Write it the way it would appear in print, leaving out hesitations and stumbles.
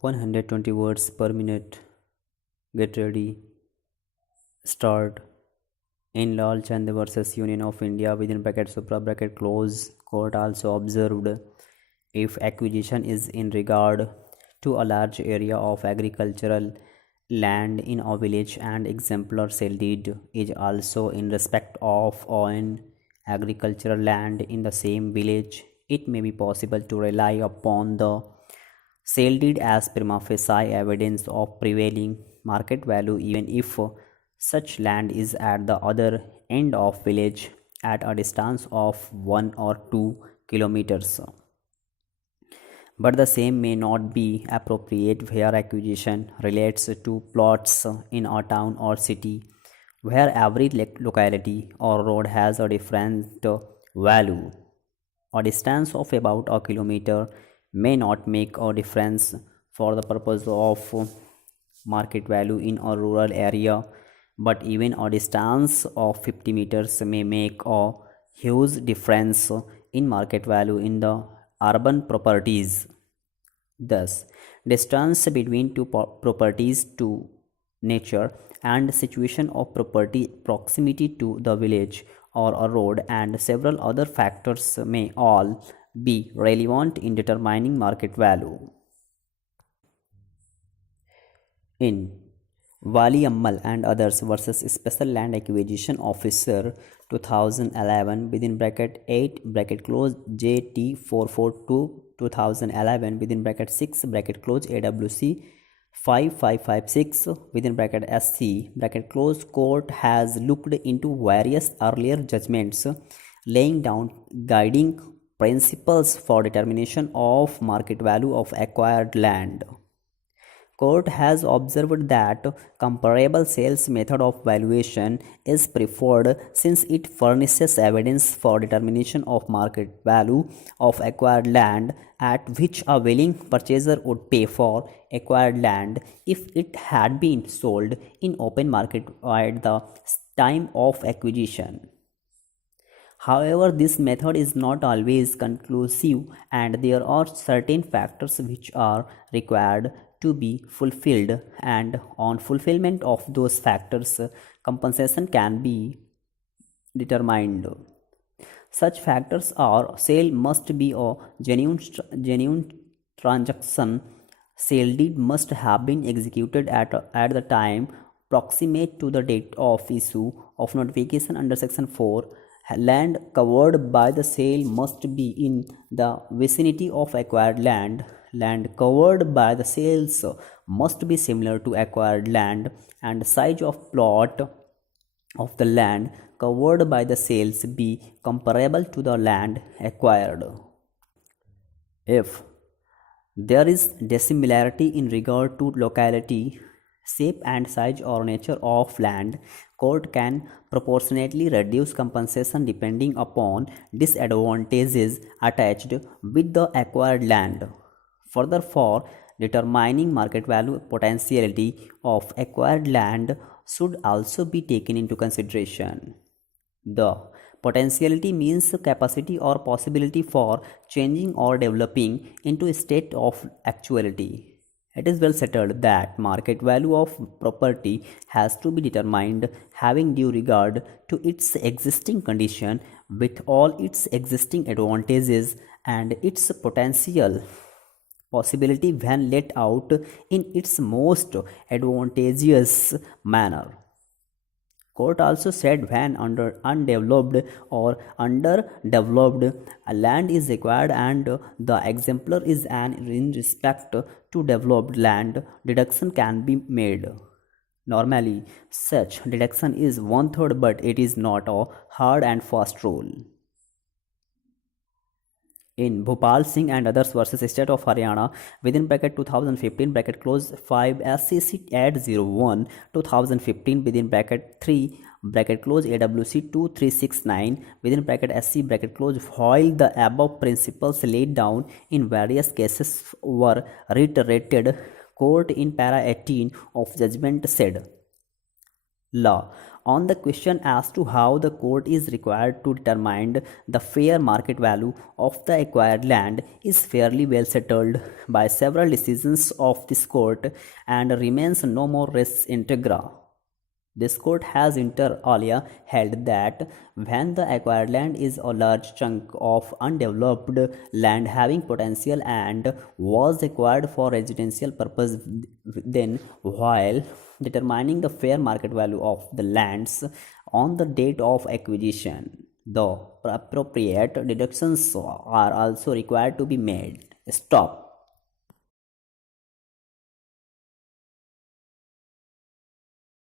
120 words per minute. Get ready. Start. In Lal Chand versus Union of India within bracket supra bracket close, court also observed if acquisition is in regard to a large area of agricultural land in a village and exemplar sale deed is also in respect of an agricultural land in the same village, it may be possible to rely upon the sale deed as prima facie evidence of prevailing market value even if such land is at the other end of village at a distance of 1 or 2 kilometers. But the same may not be appropriate where acquisition relates to plots in a town or city where every locality or road has a different value. A distance of about a kilometer may not make a difference for the purpose of market value in a rural area, but even a distance of 50 meters may make a huge difference in market value in the urban properties. Thus, distance between two properties to nature and situation of property, proximity to the village or a road, and several other factors may all be relevant in determining market value. In Wali Ammal and others versus Special Land Acquisition Officer 2011 within bracket 8 bracket close JT 442 2011 within bracket 6 bracket close AWC 5556 within bracket SC bracket close, court has looked into various earlier judgments laying down guiding principles for determination of market value of acquired land. Court has observed that comparable sales method of valuation is preferred since it furnishes evidence for determination of market value of acquired land at which a willing purchaser would pay for acquired land if it had been sold in open market at the time of acquisition. However, this method is not always conclusive and there are certain factors which are required to be fulfilled, and on fulfillment of those factors compensation can be determined. Such factors are sale must be a genuine transaction, sale deed must have been executed at the time proximate to the date of issue of notification under section 4, land covered by the sale must be in the vicinity of acquired land, land covered by the sales must be similar to acquired land, and size of plot of the land covered by the sales be comparable to the land acquired. If there is dissimilarity in regard to locality, shape and size or nature of land, court can proportionately reduce compensation depending upon disadvantages attached with the acquired land. Further, for determining market value, potentiality of acquired land should also be taken into consideration. The potentiality means capacity or possibility for changing or developing into a state of actuality. It is well settled that market value of property has to be determined having due regard to its existing condition with all its existing advantages and its potential possibility when let out in its most advantageous manner. Court also said when undeveloped or underdeveloped a land is acquired and the exemplar is an in respect to developed land, deduction can be made. Normally, such deduction is one third, but it is not a hard and fast rule. In Bhopal Singh and others versus State of Haryana within bracket 2015 bracket close 5 SCC at 01 2015 within bracket 3 bracket close AWC 2369 within bracket SC bracket close, while the above principles laid down in various cases were reiterated, court in para 18 of judgment said law. On the question as to how the court is required to determine the fair market value of the acquired land is fairly well settled by several decisions of this court and remains no more res integra. This court has inter alia held that when the acquired land is a large chunk of undeveloped land having potential and was acquired for residential purpose, then while determining the fair market value of the lands on the date of acquisition, the appropriate deductions are also required to be made. Stop.